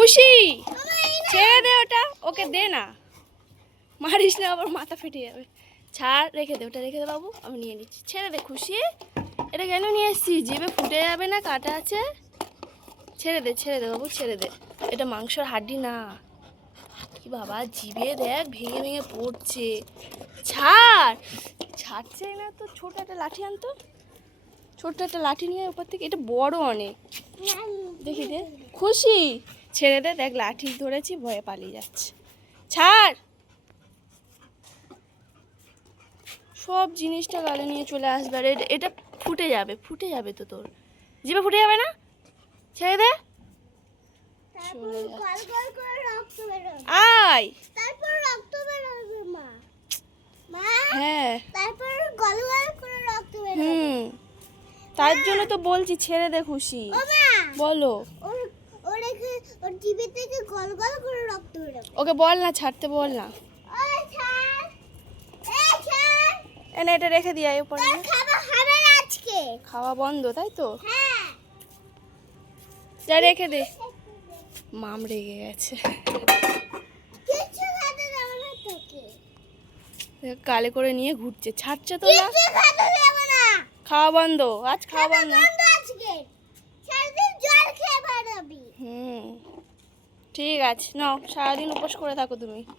খুশি? ছেড়ে দে ওটা, ওকে দে না। মারিস না আবার মাথা ফেটে যাবে। ছাড়, রেখে দে, ওটা রেখে দে বাবু, আমি নিয়ে নিচ্ছি। ছেড়ে দে, খুশি? এটা কেন নিয়ে এসছিস? জিভে ফুটে যাবে না, কাটা আছে? ছেড়ে দে ছেড়ে দে বাবু, ছেড়ে দে। এটা মাংসর হাড্ডি না। কি বাবা, জিভে দেখ, ভেঙে ভেঙে পড়ছে। ছাড়! ছাড়ছে না তো, ছোট একটা লাঠি আনতো। ছোট্ট একটা লাঠি নিয়ে ওপর থেকে, এটা বড় অনেক। দেখি দে। খুশি? ছেড়ে দে দেখ লাঠি ধরেছি ভয়ে পালিয়ে যাচ্ছে। ছাড়! সব জিনিসটা গালে নিয়ে চলে আসবে আর এটা- ফুটে যাবে ফুটে যাবে তো তোর। জিভে ফুটে যাবে না? ছেড়ে দে। আয়! তারপর রক্ত বেরোবে মা। হ্যাঁ। তারপর গল গল করে রক্ত বেরোবে। হুম। তার জন্য তো বলছি ছেড়ে দে খুশি। বলো। ওর ওর জিভে থেকে গল গল করে রক্ত বেরোবে ওকে বল না ছাড়তে বল না। এনে এটা রেখে দিয়ে আয় উপরে হবে না আজকে। খাওয়া বন্ধ তাই তো? হ্যাঁ। যা রেখে দে। মাম রেগে গেছে। গালে করে নিয়ে ঘুরছে। ছাড়ছে তো না? খাওয়া বন্ধ আজ খাওয়া বন্ধ। আজকে। সারাদিন জল ঠিক আছে নাও সারাদিন উপোস করে থাকো তুমি।